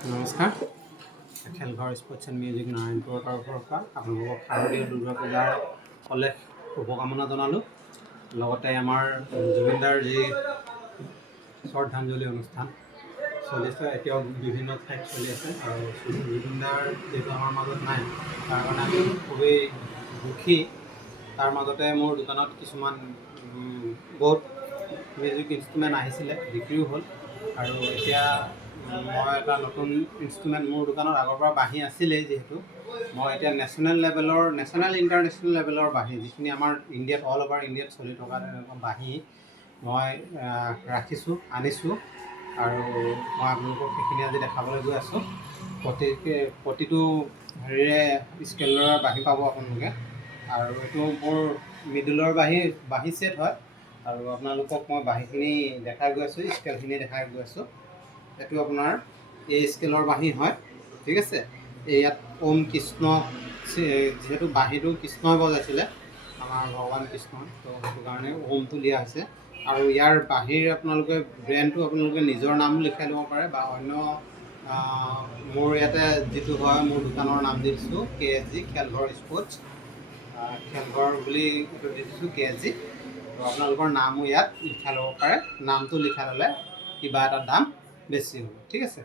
নমস্কাৰ খেলঘৰ sports and music নাৰায়ণপুৰৰ তৰফৰ পৰা আপোনালোকক শাৰদীয় দুৰ্গা পূজাৰ অলেখ শুভকামনা জনালোঁ। লগতে আমাৰ জুবিনদাৰ যি শ্ৰদ্ধাঞ্জলি অনুষ্ঠান চলিছে, এতিয়াও বিভিন্ন ঠাইত চলি আছে আৰু জুবিনদাৰ যিহেতু আমাৰ মাজত নাই, তাৰ কাৰণে আমি খুবেই দুখী। তাৰ মাজতে মোৰ দোকানত কিছুমান বহুত মিউজিক ইনষ্ট্ৰুমেণ্ট আহিছিলে, বিক্ৰীও হ'ল আৰু এতিয়া মই এটা নতুন ইনষ্ট্ৰুমেণ্ট মোৰ দোকানত আগৰ পৰা বাঁহী আছিলেই, যিহেতু মই এতিয়া নেশ্যনেল ইণ্টাৰনেশ্যনেল লেভেলৰ বাঁহী, যিখিনি আমাৰ ইণ্ডিয়াত অল অভাৰ ইণ্ডিয়াত চলি থকা তেনেকুৱা বাঁহী মই ৰাখিছোঁ, আনিছোঁ আৰু মই আপোনালোকক সেইখিনি আজি দেখাবলৈ গৈ আছোঁ। প্ৰতিটো হেৰিৰে স্কেলৰ বাঁহী পাব আপোনালোকে আৰু এইটো মোৰ মিডলৰ বাঁহী ছেট হয় আৰু আপোনালোকক মই বাঁহীখিনি দেখাই গৈ আছোঁ, স্কেলখিনি দেখাই গৈ আছোঁ। এইটো আপোনাৰ এই স্কেলৰ বাঁহী হয়, ঠিক আছে। ইয়াত ওম কৃষ্ণ, যিহেতু বাঁহীটো কৃষ্ণই বজাইছিলে, আমাৰ ভগৱান কৃষ্ণ, তো সেইটো কাৰণে ওমটো দিয়া হৈছে। আৰু ইয়াৰ বাঁহীৰ আপোনালোকে ব্ৰেণ্ডটো আপোনালোকে নিজৰ নামো লিখাই ল'ব পাৰে বা অন্য মোৰ ইয়াতে যিটো হয়, মোৰ দোকানৰ নাম দি দিছোঁ KSG খেলঘৰ স্পৰ্টছ, খেলঘৰ বুলি এইটো দি দিছোঁ KSG। তো আপোনালোকৰ নামো ইয়াত লিখাই ল'ব পাৰে, নামটো লিখাই ল'লে কিবা এটা দাম বেছি হ'ব, ঠিক আছে।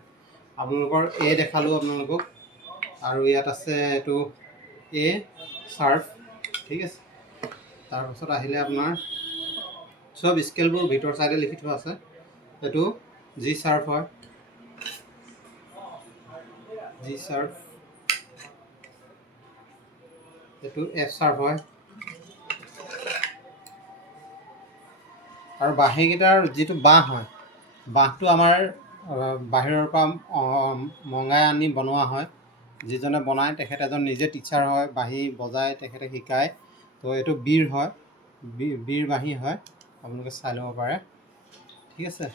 আপোনালোকৰ দেখালোঁ আপোনালোকক আৰু ইয়াত আছে এইটো চাৰ্ফ, ঠিক আছে। তাৰপাছত আহিলে আপোনাৰ চব স্কেলবোৰ ভিতৰ চাইডে লিখি থোৱা আছে। এইটো G চাৰ্ফ হয়, G চাৰ্ফ। এইটো F চাৰ্ফ হয় আৰু বাঁহীকেইটাৰ যিটো বাঁহ হয়, বাঁহটো আমাৰ বাহিৰৰ পৰা মঙাই আনি বনোৱা হয়। যিজনে বনায় তেখেত এজন নিজে টিচাৰ হয়, বাঁহী বজায়, তেখেতে শিকায়। তো এইটো বীৰ হয়, বীৰ বাঁহী হয়, আপোনালোকে চাই ল'ব পাৰে, ঠিক আছে।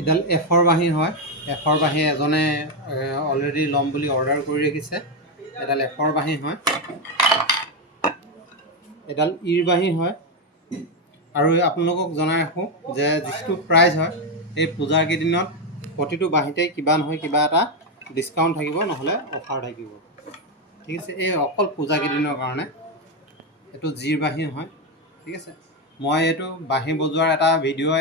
এডাল এফৰ বাঁহী হয়, এফৰ বাঁহী এজনে অলৰেডি ল'ম বুলি অৰ্ডাৰ কৰি ৰাখিছে। এডাল এফৰ বাঁহী হয়। এডাল ইৰ বাঁহী হয়। আৰু আপোনালোকক জনাই ৰাখোঁ যে যিটো প্ৰাইজ হয়, এই পূজাৰ কেইদিনত প্ৰতিটো বাঁহীতে কিবা নহয় কিবা এটা ডিছকাউণ্ট থাকিব, নহ'লে অফাৰ থাকিব, ঠিক আছে। এই অকল পূজা কেইদিনৰ কাৰণে এইটো জিৰ বাঁহী হয়, ঠিক আছে। মই এইটো বাঁহী বজোৱাৰ এটা ভিডিঅ'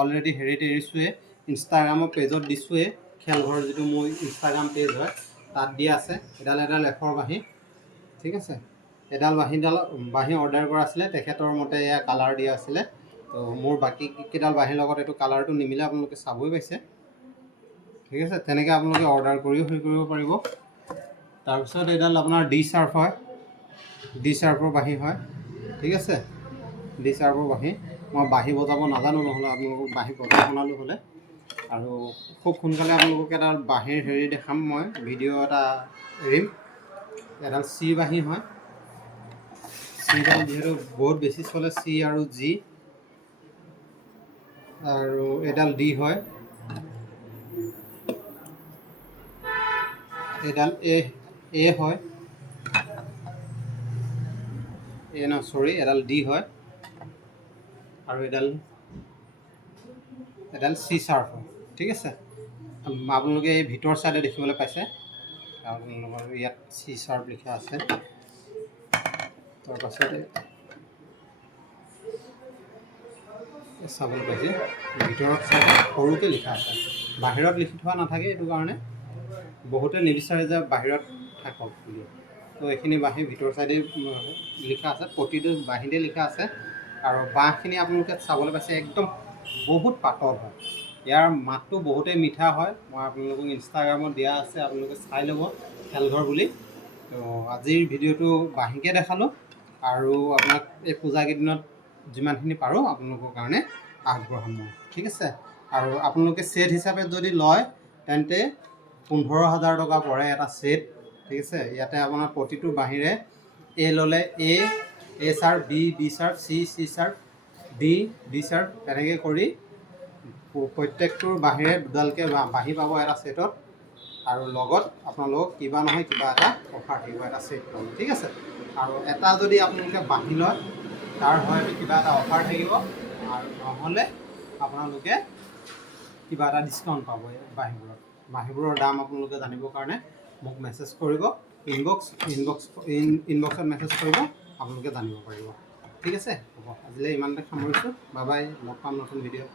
অলৰেডি হেৰিত এৰিছোঁৱেই, ইনষ্টাগ্ৰামৰ পেজত দিছোঁৱেই। খেলঘৰ যিটো মোৰ ইনষ্টাগ্ৰাম পেজ হয়, তাত দিয়া আছে। এডাল এফৰ বাঁহী, ঠিক আছে। এডাল বাঁহী অৰ্ডাৰ কৰা আছিলে, তেখেতৰ মতে এয়া কালাৰ দিয়া আছিলে। তো মোৰ বাকী কেইডাল বাঁহীৰ লগত এইটো কালাৰটো নিমিলে, আপোনালোকে চাবই পাইছে, ঠিক আছে। তেনেকৈ আপোনালোকে অৰ্ডাৰ কৰিও হেৰি কৰিব পাৰিব। তাৰপিছত এডাল আপোনাৰ ডি চাৰ্ফ হয়, ডি চাৰ্ফৰ বাঁহী হয়, ঠিক আছে। ডি চাৰ্ফৰ বাঁহী। মই বাঁহী বজাব নাজানো, নহ'লে আপোনালোকক বাঁহী বজাই শুনালোঁ হ'লে। আৰু খুব সোনকালে আপোনালোকক এডাল বাঁহীৰ হেৰি দেখাম, মই ভিডিঅ' এটা এৰিম। এডাল চি বাঁহী হয়, চিডাল যিহেতু বহুত বেছি চলে, চি আৰু জি। আৰু এডাল ডি হয়, এডাল এ হয়, এডাল ডি হয় আৰু এডাল চি চাৰ্ফ হয়, ঠিক আছে। আপোনালোকে এই ভিতৰ চাইডে দেখিবলৈ পাইছে, আপোনালোকৰ ইয়াত চি চাৰ্ফ লিখা আছে। তাৰপাছতে চাবলৈ পাইছে ভিতৰত চাইডে সৰুকৈ লিখা আছে, বাহিৰত লিখি থোৱা নাথাকে। এইটো কাৰণে বহুতে নিবিচাৰে যে বাহিৰত থাকক বুলি। তো এইখিনি বাঁহী ভিতৰ চাইডে লিখা আছে, প্ৰতিটো বাঁহীতে লিখা আছে। আৰু বাঁহখিনি আপোনালোকে চাবলৈ পাইছে একদম বহুত পাতল হয়, ইয়াৰ মাতটো বহুতেই মিঠা হয়। মই আপোনালোকক ইনষ্টাগ্ৰামত দিয়া আছে, আপোনালোকে চাই ল'ব, খেলঘৰ বুলি। তো আজিৰ ভিডিঅ'টো বাঁহীকে দেখালোঁ আৰু আপোনাক এই পূজা কেইদিনত যিমানখিনি পাৰোঁ আপোনালোকৰ কাৰণে আগবঢ়াম মই, ঠিক আছে। আৰু আপোনালোকে ছেট হিচাপে যদি লয় তেন্তে 15,000 টকা পৰে এটা ছেট, ঠিক আছে। ইয়াতে আপোনাৰ প্ৰতিটো বাঁহীৰে এ ল'লে A sharp, B sharp, C sharp, D sharp, তেনেকৈ কৰি প্ৰত্যেকটোৰ বাঁহীৰে দুডালকৈ বাঁহী পাব এটা ছেটত। আৰু লগত আপোনালোকক কিবা নহয় কিবা এটা অফাৰ থাকিব, এটা ছেট পাব, ঠিক আছে। আৰু এটা যদি আপোনালোকে বাঢ়ি লয় তাৰ হয়তো কিবা এটা অফাৰ থাকিব, আৰু নহ'লে আপোনালোকে কিবা এটা ডিছকাউণ্ট পাব এই বাঁহীবোৰৰ দাম আপোনালোকে জানিবৰ কাৰণে মোক মেছেজ কৰিব, ইনবক্সত মেছেজ কৰিব, আপোনালোকে জানিব পাৰিব, ঠিক আছে। হ'ব, আজিলৈ ইমানতে সামৰিছোঁ। বাই বাই, লগ পাম নতুন ভিডিঅ'।